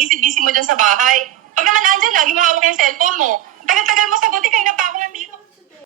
busy-busy mo dyan sa bahay. Pag naman andyan, lagi mo hawak yung cellphone mo.